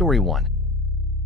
Story 1.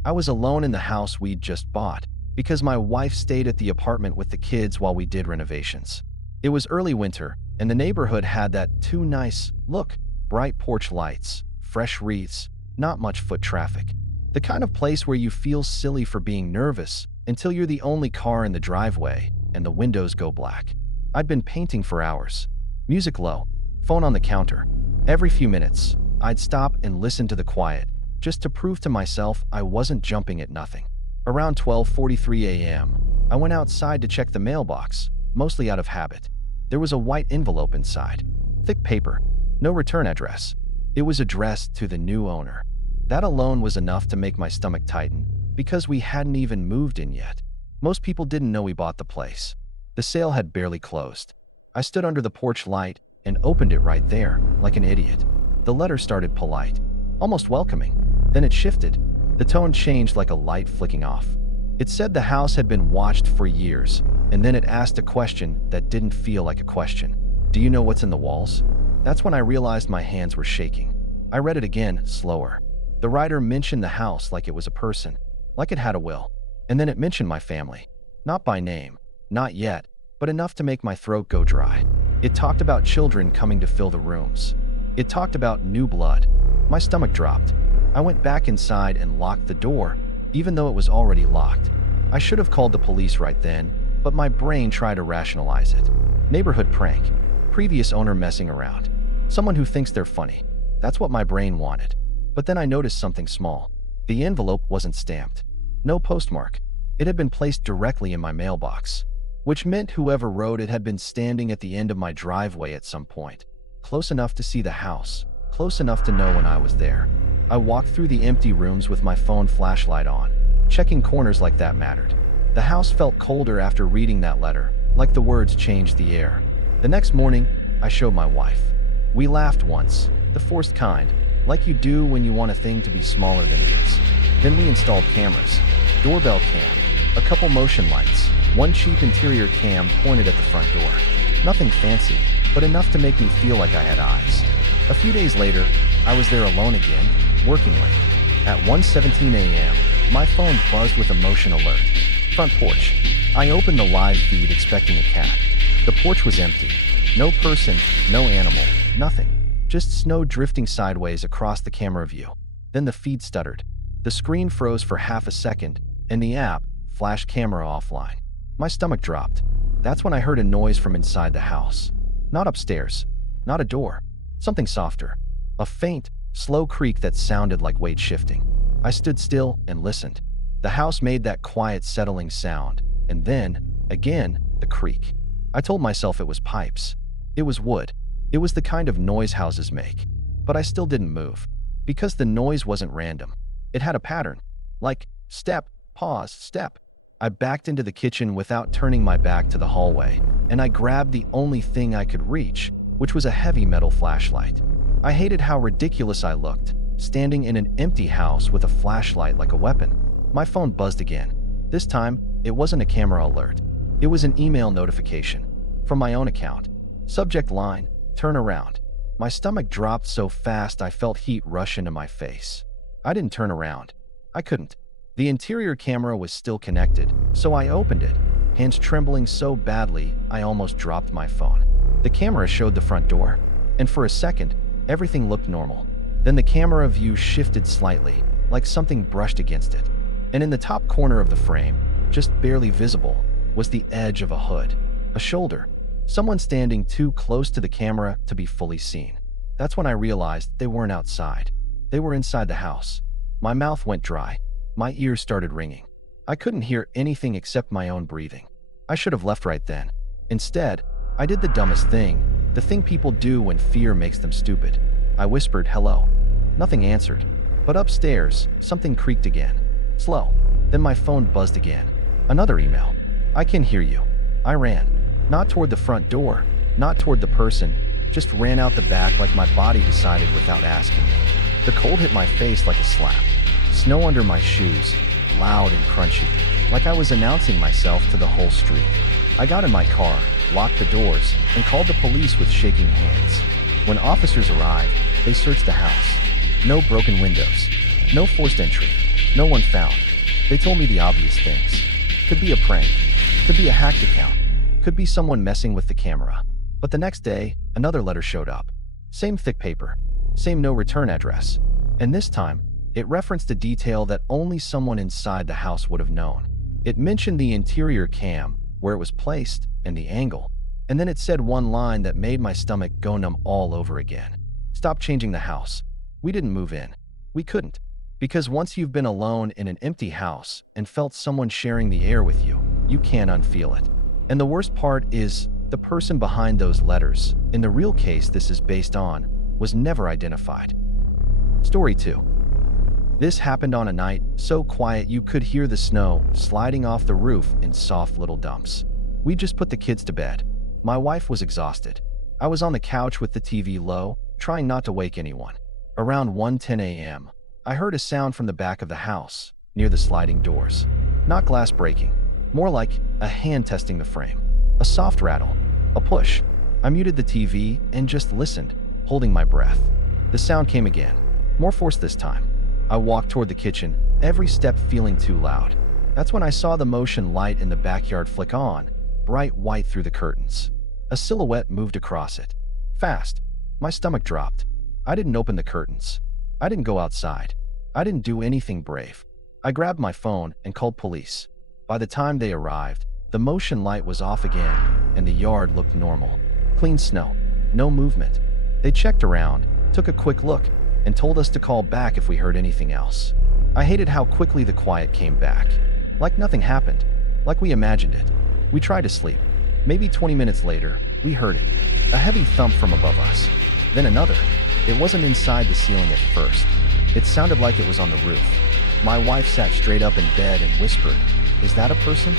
I was alone in the house we'd just bought because my wife stayed at the apartment with the kids while we did renovations. It was early winter, and the neighborhood had that too nice look, bright porch lights, fresh wreaths, not much foot traffic. The kind of place where you feel silly for being nervous until you're the only car in the driveway and the windows go black. I'd been painting for hours. Music low, phone on the counter. Every few minutes, I'd stop and listen to the quiet, just to prove to myself I wasn't jumping at nothing. Around 12:43 a.m., I went outside to check the mailbox, mostly out of habit. There was a white envelope inside. Thick paper, no return address. It was addressed to the new owner. That alone was enough to make my stomach tighten, because we hadn't even moved in yet. Most people didn't know we bought the place. The sale had barely closed. I stood under the porch light and opened it right there, like an idiot. The letter started polite, almost welcoming. Then it shifted. The tone changed like a light flicking off. It said the house had been watched for years, and then it asked a question that didn't feel like a question. Do you know what's in the walls? That's when I realized my hands were shaking. I read it again, slower. The writer mentioned the house like it was a person, like it had a will. And then it mentioned my family. Not by name, not yet, but enough to make my throat go dry. It talked about children coming to fill the rooms. It talked about new blood. My stomach dropped. I went back inside and locked the door, even though it was already locked. I should have called the police right then, but my brain tried to rationalize it. Neighborhood prank. Previous owner messing around. Someone who thinks they're funny. That's what my brain wanted. But then I noticed something small. The envelope wasn't stamped. No postmark. It had been placed directly in my mailbox, which meant whoever wrote it had been standing at the end of my driveway at some point. Close enough to see the house, close enough to know when I was there. I walked through the empty rooms with my phone flashlight on. Checking corners like that mattered. The house felt colder after reading that letter, like the words changed the air. The next morning, I showed my wife. We laughed once, the forced kind, like you do when you want a thing to be smaller than it is. Then we installed cameras, doorbell cam, a couple motion lights, one cheap interior cam pointed at the front door. Nothing fancy, but enough to make me feel like I had eyes. A few days later, I was there alone again, working late. At 1:17 a.m., my phone buzzed with a motion alert. Front porch. I opened the live feed expecting a cat. The porch was empty. No person, no animal, nothing. Just snow drifting sideways across the camera view. Then the feed stuttered. The screen froze for half a second, and the app flashed camera offline. My stomach dropped. That's when I heard a noise from inside the house. Not upstairs. Not a door. Something softer. A faint, slow creak that sounded like weight shifting. I stood still and listened. The house made that quiet, settling sound, and then, again, the creak. I told myself it was pipes. It was wood. It was the kind of noise houses make. But I still didn't move, because the noise wasn't random. It had a pattern, like step, pause, step. I backed into the kitchen without turning my back to the hallway, and I grabbed the only thing I could reach, which was a heavy metal flashlight. I hated how ridiculous I looked, standing in an empty house with a flashlight like a weapon. My phone buzzed again. This time, it wasn't a camera alert. It was an email notification from my own account. Subject line, turn around. My stomach dropped so fast I felt heat rush into my face. I didn't turn around. I couldn't. The interior camera was still connected, so I opened it, hands trembling so badly I almost dropped my phone. The camera showed the front door, and for a second, everything looked normal. Then the camera view shifted slightly, like something brushed against it. And in the top corner of the frame, just barely visible, was the edge of a hood, a shoulder, someone standing too close to the camera to be fully seen. That's when I realized they weren't outside. They were inside the house. My mouth went dry. My ears started ringing. I couldn't hear anything except my own breathing. I should have left right then. Instead, I did the dumbest thing, the thing people do when fear makes them stupid. I whispered, hello. Nothing answered. But upstairs, something creaked again. Slow. Then my phone buzzed again. Another email. I can hear you. I ran. Not toward the front door, not toward the person, just ran out the back like my body decided without asking. The cold hit my face like a slap. Snow under my shoes, loud and crunchy, like I was announcing myself to the whole street. I got in my car, locked the doors, and called the police with shaking hands. When officers arrived, they searched the house. No broken windows, No forced entry. No one found. They told me the obvious things. Could be a prank. Could be a hacked account. Could be someone messing with the camera. But the next day, another letter showed up. Same thick paper. Same no return address. And this time, it referenced a detail that only someone inside the house would have known. It mentioned the interior cam, where it was placed, and the angle. And then it said one line that made my stomach go numb all over again. Stop changing the house. We didn't move in. We couldn't. Because once you've been alone in an empty house and felt someone sharing the air with you, you can't unfeel it. And the worst part is, the person behind those letters, in the real case this is based on, was never identified. Story 2. This happened on a night so quiet you could hear the snow sliding off the roof in soft little dumps. We just put the kids to bed. My wife was exhausted. I was on the couch with the TV low, trying not to wake anyone. Around 1:10 a.m., I heard a sound from the back of the house, near the sliding doors. Not glass breaking, more like a hand testing the frame. A soft rattle, a push. I muted the TV and just listened, holding my breath. The sound came again, more forced this time. I walked toward the kitchen, every step feeling too loud. That's when I saw the motion light in the backyard flick on, bright white through the curtains. A silhouette moved across it. Fast. My stomach dropped. I didn't open the curtains. I didn't go outside. I didn't do anything brave. I grabbed my phone and called police. By the time they arrived, the motion light was off again, and the yard looked normal. Clean snow. No movement. They checked around, took a quick look, and told us to call back if we heard anything else. I hated how quickly the quiet came back. Like nothing happened. Like we imagined it. We tried to sleep. Maybe 20 minutes later, we heard it. A heavy thump from above us. Then another. It wasn't inside the ceiling at first. It sounded like it was on the roof. My wife sat straight up in bed and whispered, "Is that a person?"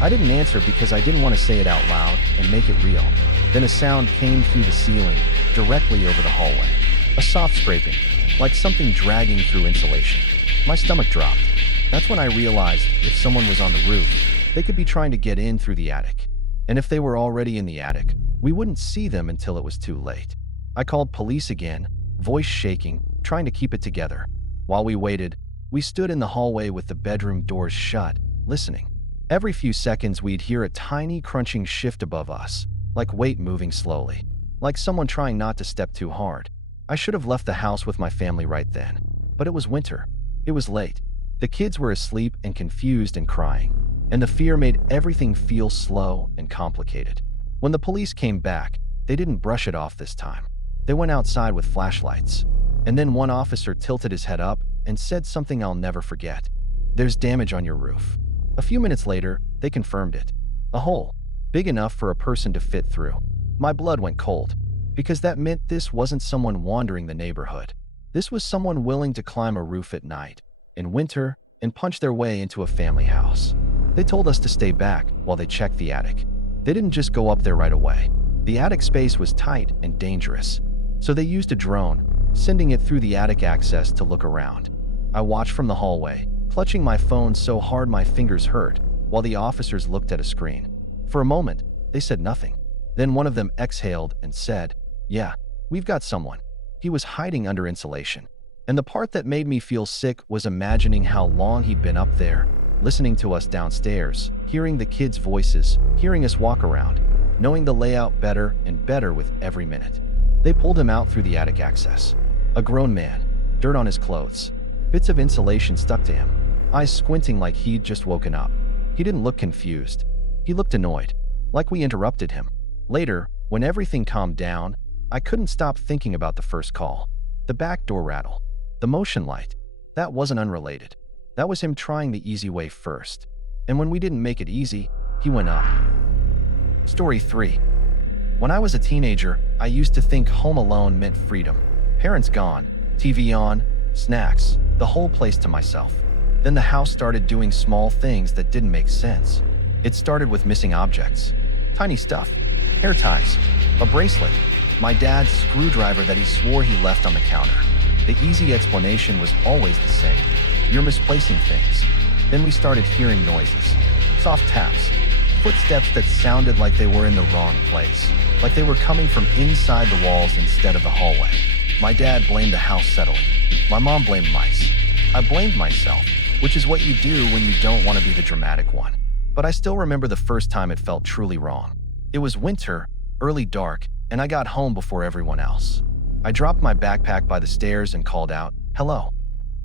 I didn't answer because I didn't want to say it out loud and make it real. Then a sound came through the ceiling, directly over the hallway. A soft scraping, like something dragging through insulation. My stomach dropped. That's when I realized if someone was on the roof, they could be trying to get in through the attic. And if they were already in the attic, we wouldn't see them until it was too late. I called police again, voice shaking, trying to keep it together. While we waited, we stood in the hallway with the bedroom doors shut, listening. Every few seconds we'd hear a tiny crunching shift above us, like weight moving slowly, like someone trying not to step too hard. I should have left the house with my family right then, but it was winter. It was late. The kids were asleep and confused and crying, and the fear made everything feel slow and complicated. When the police came back, they didn't brush it off this time. They went outside with flashlights, and then one officer tilted his head up and said something I'll never forget. "There's damage on your roof." A few minutes later, they confirmed it. A hole, big enough for a person to fit through. My blood went cold, because that meant this wasn't someone wandering the neighborhood. This was someone willing to climb a roof at night, in winter, and punch their way into a family house. They told us to stay back while they checked the attic. They didn't just go up there right away. The attic space was tight and dangerous, so they used a drone, sending it through the attic access to look around. I watched from the hallway, clutching my phone so hard my fingers hurt, while the officers looked at a screen. For a moment, they said nothing. Then one of them exhaled and said, "Yeah, we've got someone." He was hiding under insulation. And the part that made me feel sick was imagining how long he'd been up there, listening to us downstairs, hearing the kids' voices, hearing us walk around, knowing the layout better and better with every minute. They pulled him out through the attic access. A grown man, dirt on his clothes, bits of insulation stuck to him, eyes squinting like he'd just woken up. He didn't look confused. He looked annoyed, like we interrupted him. Later, when everything calmed down, I couldn't stop thinking about the first call. The back door rattle. The motion light. That wasn't unrelated. That was him trying the easy way first. And when we didn't make it easy, he went up. Story 3. When I was a teenager, I used to think home alone meant freedom. Parents gone, TV on, snacks, the whole place to myself. Then the house started doing small things that didn't make sense. It started with missing objects. Tiny stuff. Hair ties. A bracelet. My dad's screwdriver that he swore he left on the counter. The easy explanation was always the same. You're misplacing things. Then we started hearing noises. Soft taps. Footsteps that sounded like they were in the wrong place. Like they were coming from inside the walls instead of the hallway. My dad blamed the house settling. My mom blamed mice. I blamed myself, which is what you do when you don't want to be the dramatic one. But I still remember the first time it felt truly wrong. It was winter, early dark, and I got home before everyone else. I dropped my backpack by the stairs and called out, "Hello."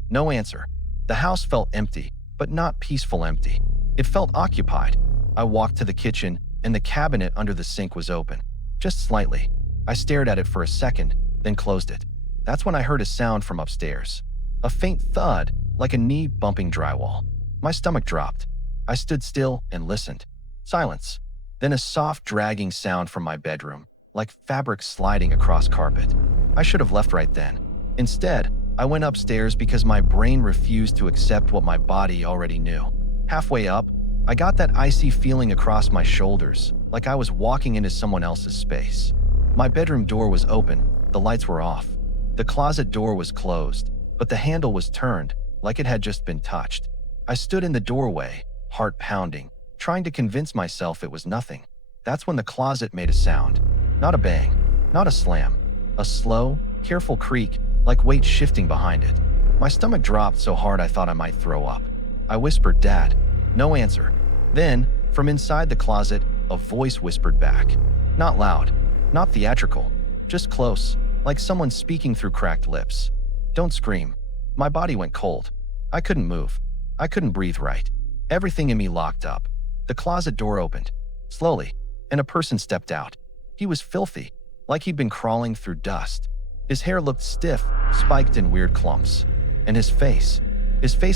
No answer. The house felt empty, but not peaceful empty. It felt occupied. I walked to the kitchen, and the cabinet under the sink was open. Just slightly. I stared at it for a second, then closed it. That's when I heard a sound from upstairs. A faint thud, like a knee bumping drywall. My stomach dropped. I stood still and listened. Silence. Then a soft dragging sound from my bedroom, like fabric sliding across carpet. I should have left right then. Instead, I went upstairs because my brain refused to accept what my body already knew. Halfway up, I got that icy feeling across my shoulders, like I was walking into someone else's space. My bedroom door was open, the lights were off. The closet door was closed, but the handle was turned, like it had just been touched. I stood in the doorway, heart pounding, trying to convince myself it was nothing. That's when the closet made a sound. Not a bang, not a slam. A slow, careful creak, like weight shifting behind it. My stomach dropped so hard I thought I might throw up. I whispered, "Dad." No answer. Then, from inside the closet, a voice whispered back. Not loud, not theatrical, just close, like someone speaking through cracked lips. "Don't scream." My body went cold. I couldn't move. I couldn't breathe right. Everything in me locked up. The closet door opened, slowly, and a person stepped out. He was filthy, like he'd been crawling through dust. His hair looked stiff, spiked in weird clumps. And his face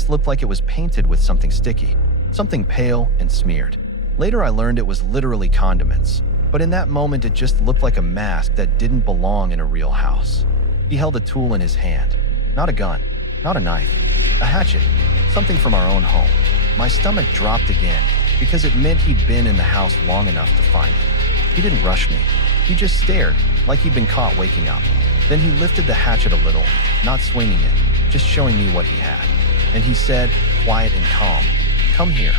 looked like it was painted with something sticky, something pale and smeared. Later I learned it was literally condiments, but in that moment it just looked like a mask that didn't belong in a real house. He held a tool in his hand. Not a gun, not a knife, a hatchet, something from our own home. My stomach dropped again, because it meant he'd been in the house long enough to find it. He didn't rush me. He just stared, like he'd been caught waking up. Then he lifted the hatchet a little, not swinging it, just showing me what he had. And he said, quiet and calm, "Come here."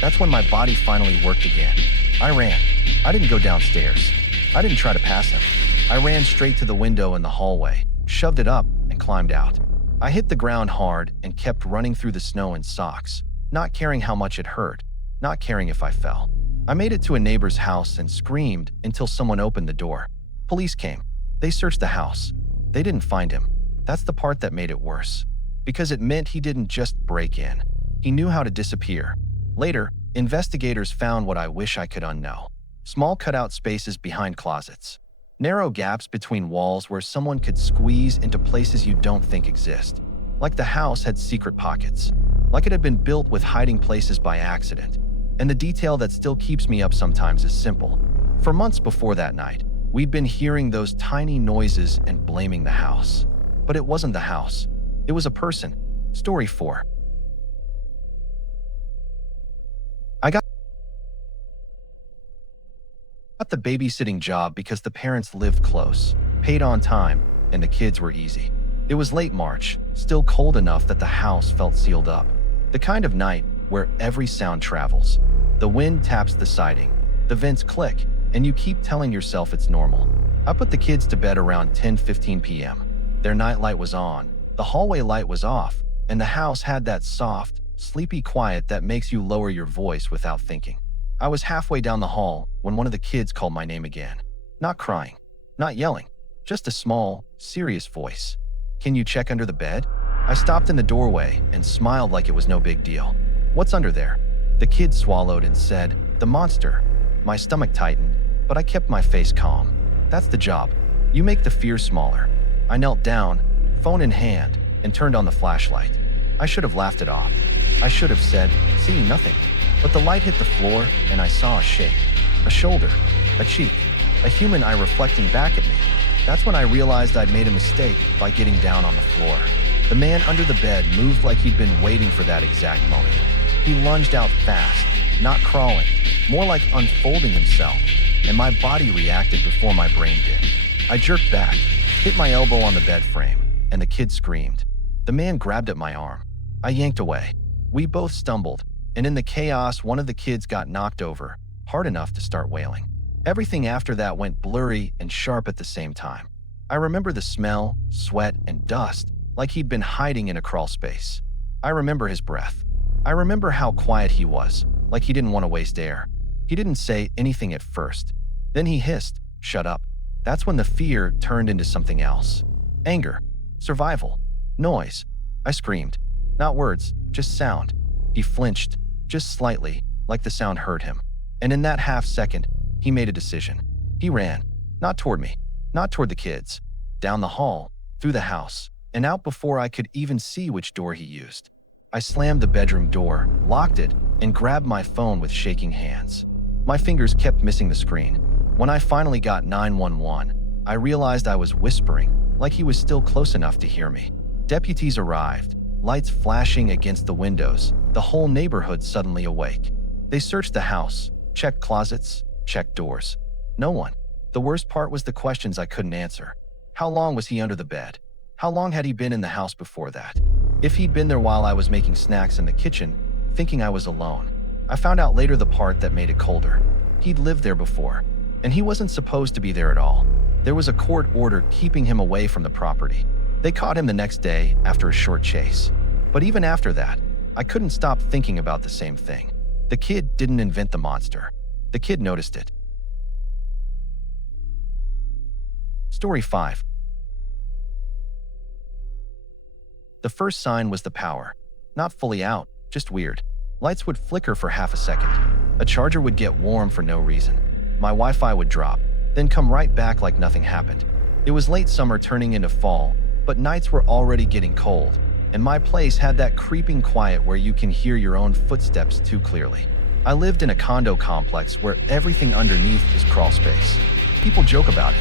That's when my body finally worked again. I ran. I didn't go downstairs. I didn't try to pass him. I ran straight to the window in the hallway, shoved it up, and climbed out. I hit the ground hard and kept running through the snow in socks, not caring how much it hurt, not caring if I fell. I made it to a neighbor's house and screamed until someone opened the door. Police came. They searched the house. They didn't find him. That's the part that made it worse, because it meant he didn't just break in. He knew how to disappear. Later, investigators found what I wish I could unknow. Small cutout spaces behind closets. Narrow gaps between walls where someone could squeeze into places you don't think exist. Like the house had secret pockets. Like it had been built with hiding places by accident. And the detail that still keeps me up sometimes is simple. For months before that night, we'd been hearing those tiny noises and blaming the house. But it wasn't the house. It was a person. Story 4. I got the babysitting job because the parents lived close, paid on time, and the kids were easy. It was late March, still cold enough that the house felt sealed up. The kind of night where every sound travels. The wind taps the siding, the vents click, and you keep telling yourself it's normal. I put the kids to bed around 10:15 p.m. Their nightlight was on, the hallway light was off, and the house had that soft, sleepy quiet that makes you lower your voice without thinking. I was halfway down the hall when one of the kids called my name again. Not crying, not yelling, just a small, serious voice. "Can you check under the bed?" I stopped in the doorway and smiled like it was no big deal. "What's under there?" The kid swallowed and said, "The monster." My stomach tightened, but I kept my face calm. That's the job. You make the fear smaller. I knelt down, phone in hand, and turned on the flashlight. I should have laughed it off. I should have said, "See, nothing." But the light hit the floor and I saw a shape. A shoulder, a cheek, a human eye reflecting back at me. That's when I realized I'd made a mistake by getting down on the floor. The man under the bed moved like he'd been waiting for that exact moment. He lunged out fast, not crawling, more like unfolding himself, and my body reacted before my brain did. I jerked back, hit my elbow on the bed frame, and the kid screamed. The man grabbed at my arm. I yanked away. We both stumbled, and in the chaos, one of the kids got knocked over, hard enough to start wailing. Everything after that went blurry and sharp at the same time. I remember the smell, sweat, and dust, like he'd been hiding in a crawl space. I remember his breath. I remember how quiet he was, like he didn't want to waste air. He didn't say anything at first. Then he hissed, "Shut up." That's when the fear turned into something else. Anger. Survival. Noise. I screamed. Not words, just sound. He flinched, just slightly, like the sound hurt him. And in that half second, he made a decision. He ran. Not toward me. Not toward the kids. Down the hall, through the house, and out before I could even see which door he used. I slammed the bedroom door, locked it, and grabbed my phone with shaking hands. My fingers kept missing the screen. When I finally got 911, I realized I was whispering, like he was still close enough to hear me. Deputies arrived, lights flashing against the windows, the whole neighborhood suddenly awake. They searched the house, checked closets, checked doors. No one. The worst part was the questions I couldn't answer. How long was he under the bed? How long had he been in the house before that? If he'd been there while I was making snacks in the kitchen, thinking I was alone. I found out later the part that made it colder. He'd lived there before, and he wasn't supposed to be there at all. There was a court order keeping him away from the property. They caught him the next day after a short chase. But even after that, I couldn't stop thinking about the same thing. The kid didn't invent the monster. The kid noticed it. Story 5. The first sign was the power. Not fully out, just weird. Lights would flicker for half a second. A charger would get warm for no reason. My Wi-Fi would drop, then come right back like nothing happened. It was late summer turning into fall, but nights were already getting cold, and my place had that creeping quiet where you can hear your own footsteps too clearly. I lived in a condo complex where everything underneath is crawl space. People joke about it.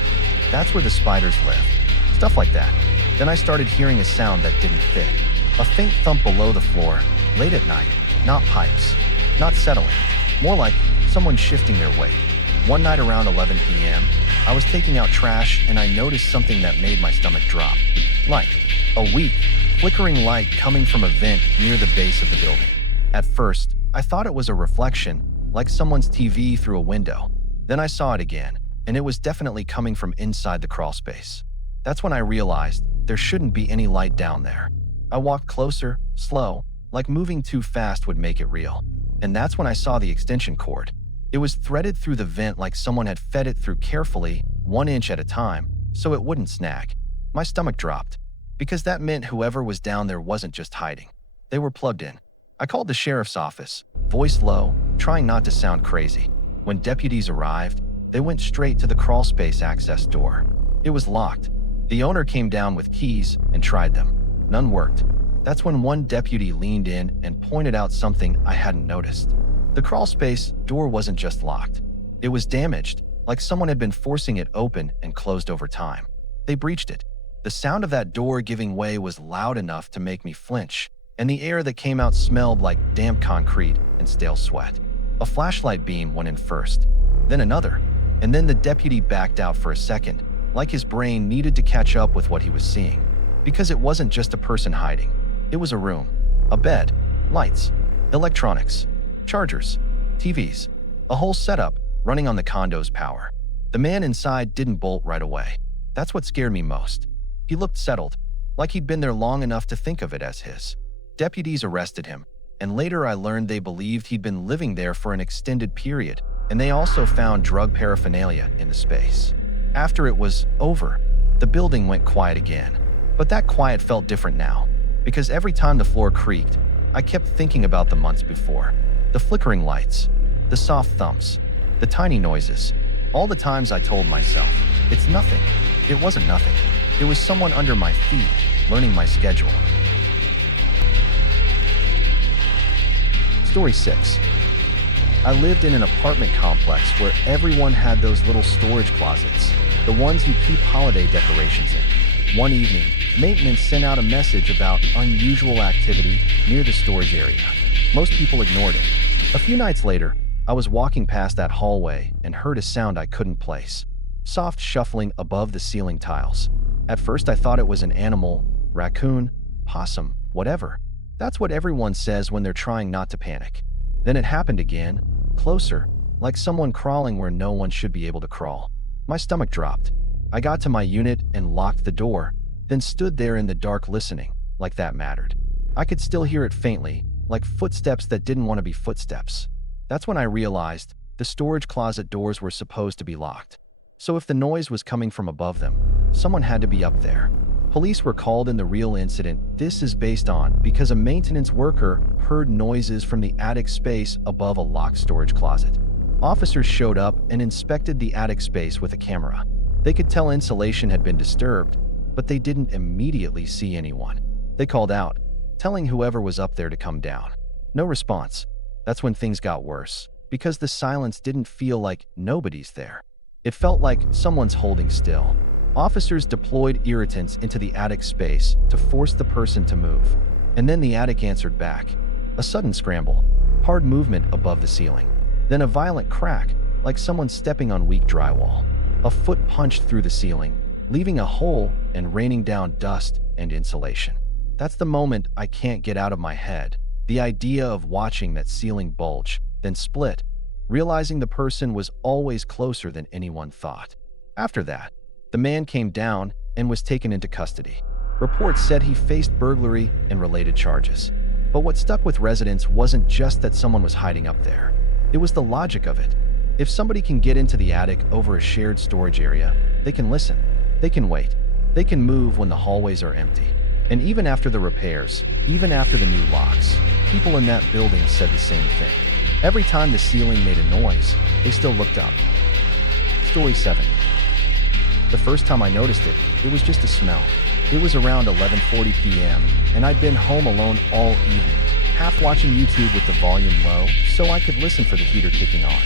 That's where the spiders live. Stuff like that. Then I started hearing a sound that didn't fit. A faint thump below the floor, late at night. Not pipes. Not settling. More like someone shifting their weight. One night around 11 p.m., I was taking out trash and I noticed something that made my stomach drop. Light. A weak, flickering light coming from a vent near the base of the building. At first, I thought it was a reflection, like someone's TV through a window. Then I saw it again, and it was definitely coming from inside the crawl space. That's when I realized there shouldn't be any light down there. I walked closer, slow, like moving too fast would make it real. And that's when I saw the extension cord. It was threaded through the vent like someone had fed it through carefully, 1 inch at a time, so it wouldn't snag. My stomach dropped, because that meant whoever was down there wasn't just hiding. They were plugged in. I called the sheriff's office, voice low, trying not to sound crazy. When deputies arrived, they went straight to the crawl space access door. It was locked. The owner came down with keys and tried them. None worked. That's when one deputy leaned in and pointed out something I hadn't noticed. The crawl space door wasn't just locked. It was damaged, like someone had been forcing it open and closed over time. They breached it. The sound of that door giving way was loud enough to make me flinch, and the air that came out smelled like damp concrete and stale sweat. A flashlight beam went in first, then another, and then the deputy backed out for a second, like his brain needed to catch up with what he was seeing. Because it wasn't just a person hiding. It was a room, a bed, lights, electronics, chargers, TVs, a whole setup running on the condo's power. The man inside didn't bolt right away. That's what scared me most. He looked settled, like he'd been there long enough to think of it as his. Deputies arrested him, and later I learned they believed he'd been living there for an extended period, and they also found drug paraphernalia in the space. After it was over, the building went quiet again. But that quiet felt different now, because every time the floor creaked, I kept thinking about the months before. The flickering lights, the soft thumps, the tiny noises, all the times I told myself, it's nothing. It wasn't nothing. It was someone under my feet, learning my schedule. Story 6. I lived in an apartment complex where everyone had those little storage closets, the ones you keep holiday decorations in. One evening, maintenance sent out a message about unusual activity near the storage area. Most people ignored it. A few nights later, I was walking past that hallway and heard a sound I couldn't place. Soft shuffling above the ceiling tiles. At first I thought it was an animal, raccoon, possum, whatever. That's what everyone says when they're trying not to panic. Then it happened again, closer, like someone crawling where no one should be able to crawl. My stomach dropped. I got to my unit and locked the door, then stood there in the dark listening, like that mattered. I could still hear it faintly, like footsteps that didn't want to be footsteps. That's when I realized the storage closet doors were supposed to be locked. So if the noise was coming from above them, someone had to be up there. Police were called in the real incident this is based on because a maintenance worker heard noises from the attic space above a locked storage closet. Officers showed up and inspected the attic space with a camera. They could tell insulation had been disturbed, but they didn't immediately see anyone. They called out, telling whoever was up there to come down. No response. That's when things got worse, because the silence didn't feel like nobody's there. It felt like someone's holding still. Officers deployed irritants into the attic space to force the person to move. And then the attic answered back. A sudden scramble, hard movement above the ceiling. Then a violent crack, like someone stepping on weak drywall. A foot punched through the ceiling, leaving a hole and raining down dust and insulation. That's the moment I can't get out of my head. The idea of watching that ceiling bulge, then split, realizing the person was always closer than anyone thought. After that, the man came down and was taken into custody. Reports said he faced burglary and related charges. But what stuck with residents wasn't just that someone was hiding up there. It was the logic of it. If somebody can get into the attic over a shared storage area, they can listen. They can wait. They can move when the hallways are empty. And even after the repairs, even after the new locks, people in that building said the same thing. Every time the ceiling made a noise, they still looked up. Story 7. The first time I noticed it, it was just a smell. It was around 11:40 p.m., and I'd been home alone all evening, half watching YouTube with the volume low so I could listen for the heater kicking on.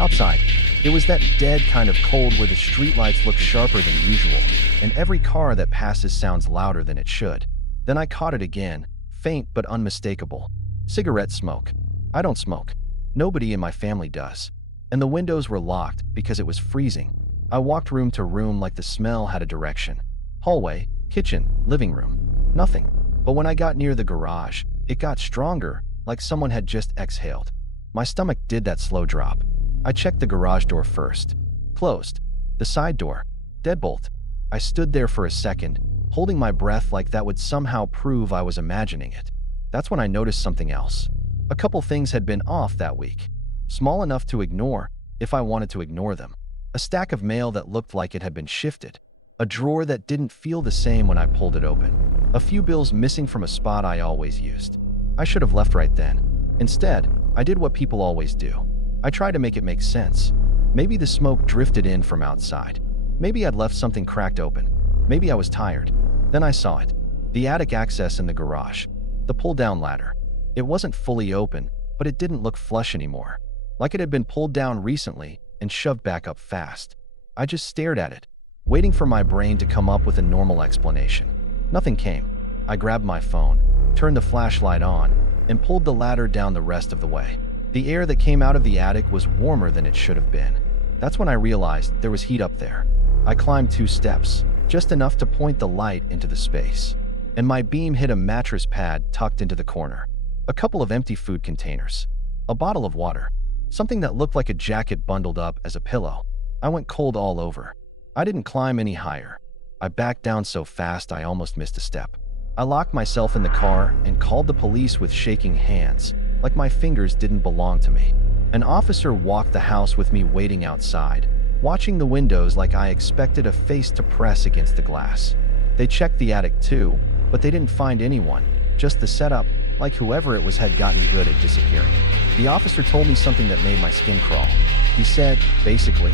Outside, it was that dead kind of cold where the streetlights look sharper than usual, and every car that passes sounds louder than it should. Then I caught it again, faint but unmistakable. Cigarette smoke. I don't smoke. Nobody in my family does. And the windows were locked because it was freezing. I walked room to room like the smell had a direction. Hallway, kitchen, living room. Nothing. But when I got near the garage, it got stronger, like someone had just exhaled. My stomach did that slow drop. I checked the garage door first. Closed. The side door. Deadbolt. I stood there for a second, holding my breath like that would somehow prove I was imagining it. That's when I noticed something else. A couple things had been off that week. Small enough to ignore, if I wanted to ignore them. A stack of mail that looked like it had been shifted. A drawer that didn't feel the same when I pulled it open. A few bills missing from a spot I always used. I should have left right then. Instead, I did what people always do. I tried to make it make sense. Maybe the smoke drifted in from outside. Maybe I'd left something cracked open. Maybe I was tired. Then I saw it. The attic access in the garage. The pull-down ladder. It wasn't fully open, but it didn't look flush anymore. Like it had been pulled down recently and shoved back up fast. I just stared at it, waiting for my brain to come up with a normal explanation. Nothing came. I grabbed my phone, turned the flashlight on, and pulled the ladder down the rest of the way. The air that came out of the attic was warmer than it should have been. That's when I realized there was heat up there. I climbed 2 steps, just enough to point the light into the space. And my beam hit a mattress pad tucked into the corner. A couple of empty food containers. A bottle of water. Something that looked like a jacket bundled up as a pillow. I went cold all over. I didn't climb any higher. I backed down so fast I almost missed a step. I locked myself in the car and called the police with shaking hands, like my fingers didn't belong to me. An officer walked the house with me waiting outside, watching the windows like I expected a face to press against the glass. They checked the attic too, but they didn't find anyone, just the setup, like whoever it was had gotten good at disappearing. The officer told me something that made my skin crawl. He said, basically,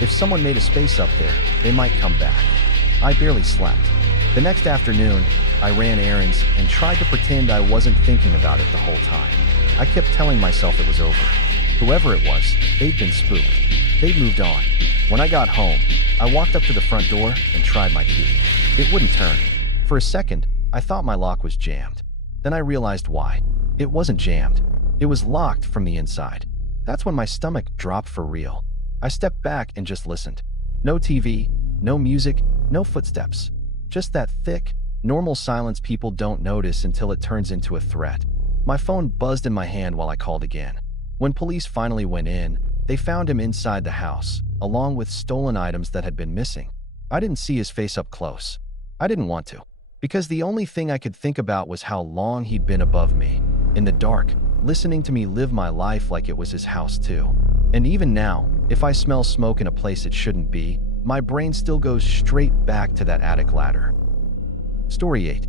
if someone made a space up there, they might come back. I barely slept. The next afternoon, I ran errands and tried to pretend I wasn't thinking about it the whole time. I kept telling myself it was over. Whoever it was, they'd been spooked. They'd moved on. When I got home, I walked up to the front door and tried my key. It wouldn't turn. For a second, I thought my lock was jammed. Then I realized why. It wasn't jammed. It was locked from the inside. That's when my stomach dropped for real. I stepped back and just listened. No TV, no music, no footsteps. Just that thick, normal silence people don't notice until it turns into a threat. My phone buzzed in my hand while I called again. When police finally went in, they found him inside the house, along with stolen items that had been missing. I didn't see his face up close. I didn't want to, because the only thing I could think about was how long he'd been above me, in the dark, listening to me live my life like it was his house too. And even now, if I smell smoke in a place it shouldn't be, my brain still goes straight back to that attic ladder. Story 8.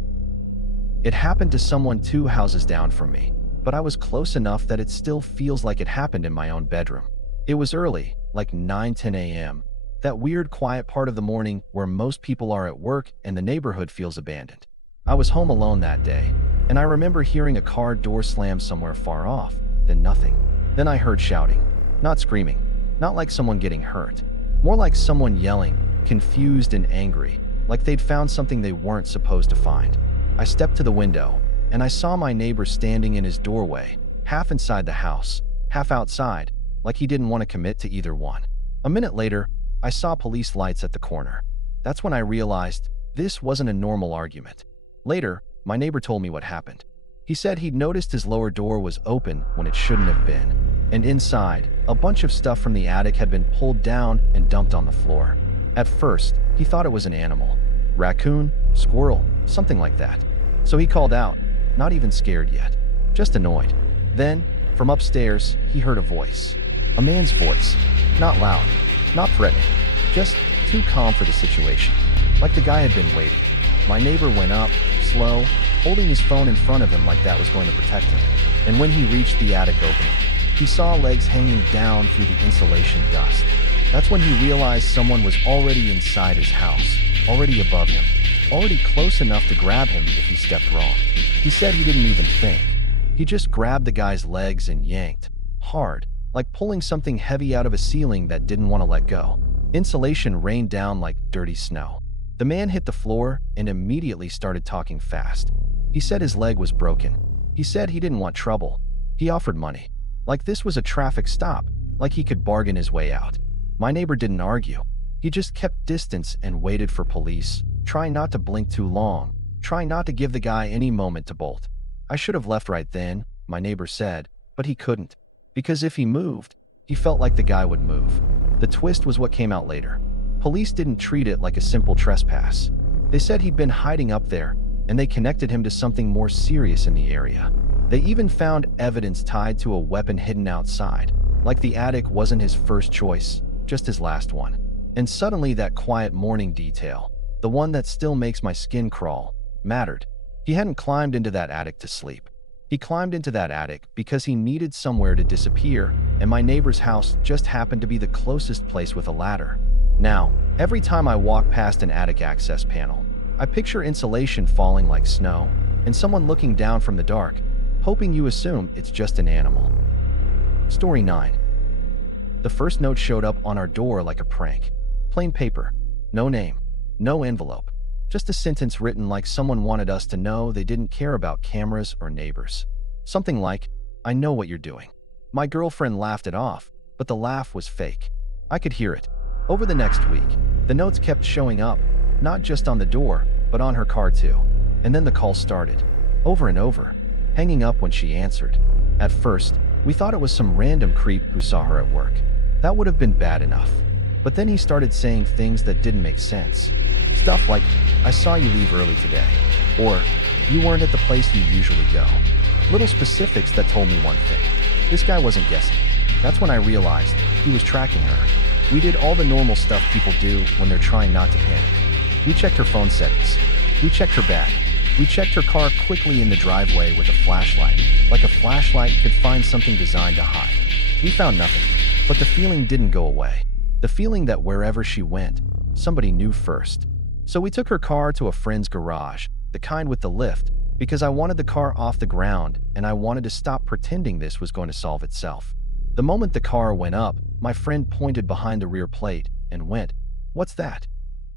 It happened to someone 2 houses down from me, but I was close enough that it still feels like it happened in my own bedroom. It was early, like 9-10 a.m., that weird quiet part of the morning where most people are at work and the neighborhood feels abandoned. I was home alone that day, and I remember hearing a car door slam somewhere far off, then nothing. Then I heard shouting. Not screaming, not like someone getting hurt, more like someone yelling, confused and angry, like they'd found something they weren't supposed to find. I stepped to the window, and I saw my neighbor standing in his doorway, half inside the house, half outside, like he didn't want to commit to either one. A minute later, I saw police lights at the corner. That's when I realized this wasn't a normal argument. Later, my neighbor told me what happened. He said he'd noticed his lower door was open when it shouldn't have been, and inside, a bunch of stuff from the attic had been pulled down and dumped on the floor. At first, he thought it was an animal. Raccoon, squirrel, something like that. So he called out, not even scared yet, just annoyed. Then, from upstairs, he heard a voice. A man's voice. Not loud, not threatening, just too calm for the situation. Like the guy had been waiting. My neighbor went up, slow, holding his phone in front of him like that was going to protect him. And when he reached the attic opening, he saw legs hanging down through the insulation dust. That's when he realized someone was already inside his house, already above him, already close enough to grab him if he stepped wrong. He said he didn't even think. He just grabbed the guy's legs and yanked, hard, like pulling something heavy out of a ceiling that didn't want to let go. Insulation rained down like dirty snow. The man hit the floor and immediately started talking fast. He said his leg was broken. He said he didn't want trouble. He offered money. Like this was a traffic stop, like he could bargain his way out. My neighbor didn't argue. He just kept distance and waited for police, trying not to blink too long, trying not to give the guy any moment to bolt. I should have left right then, my neighbor said, but he couldn't. Because if he moved, he felt like the guy would move. The twist was what came out later. Police didn't treat it like a simple trespass. They said he'd been hiding up there, and they connected him to something more serious in the area. They even found evidence tied to a weapon hidden outside, like the attic wasn't his first choice, just his last one. And suddenly that quiet morning detail, the one that still makes my skin crawl, mattered. He hadn't climbed into that attic to sleep. He climbed into that attic because he needed somewhere to disappear, and my neighbor's house just happened to be the closest place with a ladder. Now, every time I walk past an attic access panel, I picture insulation falling like snow, and someone looking down from the dark, hoping you assume it's just an animal. Story 9. The first note showed up on our door like a prank. Plain paper, no name, no envelope. Just a sentence written like someone wanted us to know they didn't care about cameras or neighbors. Something like, "I know what you're doing." My girlfriend laughed it off, but the laugh was fake. I could hear it. Over the next week, the notes kept showing up, not just on the door, but on her car too. And then the calls started, over and over, hanging up when she answered. At first, we thought it was some random creep who saw her at work. That would have been bad enough. But then he started saying things that didn't make sense. Stuff like, "I saw you leave early today," or "You weren't at the place you usually go." Little specifics that told me one thing. This guy wasn't guessing. That's when I realized he was tracking her. We did all the normal stuff people do when they're trying not to panic. We checked her phone settings. We checked her bag. We checked her car quickly in the driveway with a flashlight, like a flashlight could find something designed to hide. We found nothing, but the feeling didn't go away. The feeling that wherever she went, somebody knew first. So we took her car to a friend's garage, the kind with the lift, because I wanted the car off the ground and I wanted to stop pretending this was going to solve itself. The moment the car went up, my friend pointed behind the rear plate and went, "What's that?"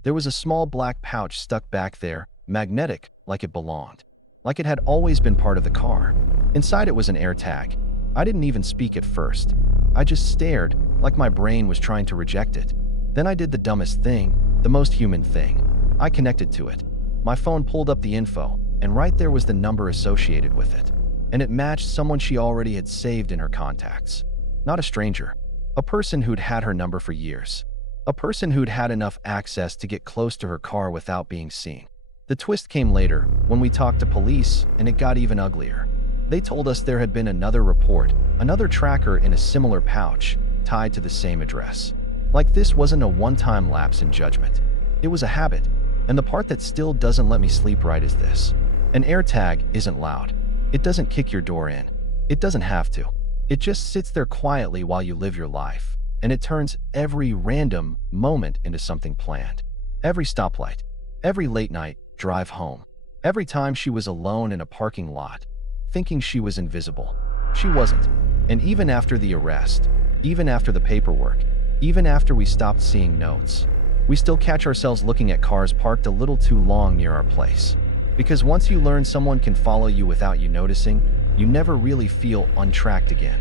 There was a small black pouch stuck back there, magnetic, like it belonged. Like it had always been part of the car. Inside it was an AirTag. I didn't even speak at first. I just stared, like my brain was trying to reject it. Then I did the dumbest thing, the most human thing. I connected to it. My phone pulled up the info, and right there was the number associated with it. And it matched someone she already had saved in her contacts. Not a stranger. A person who'd had her number for years. A person who'd had enough access to get close to her car without being seen. The twist came later, when we talked to police, and it got even uglier. They told us there had been another report, another tracker in a similar pouch, tied to the same address. Like this wasn't a one-time lapse in judgment. It was a habit. And the part that still doesn't let me sleep right is this. An AirTag isn't loud. It doesn't kick your door in. It doesn't have to. It just sits there quietly while you live your life. And it turns every random moment into something planned. Every stoplight. Every late night drive home. Every time she was alone in a parking lot, thinking she was invisible. She wasn't. And even after the arrest, even after the paperwork, even after we stopped seeing notes, we still catch ourselves looking at cars parked a little too long near our place. Because once you learn someone can follow you without you noticing, you never really feel untracked again.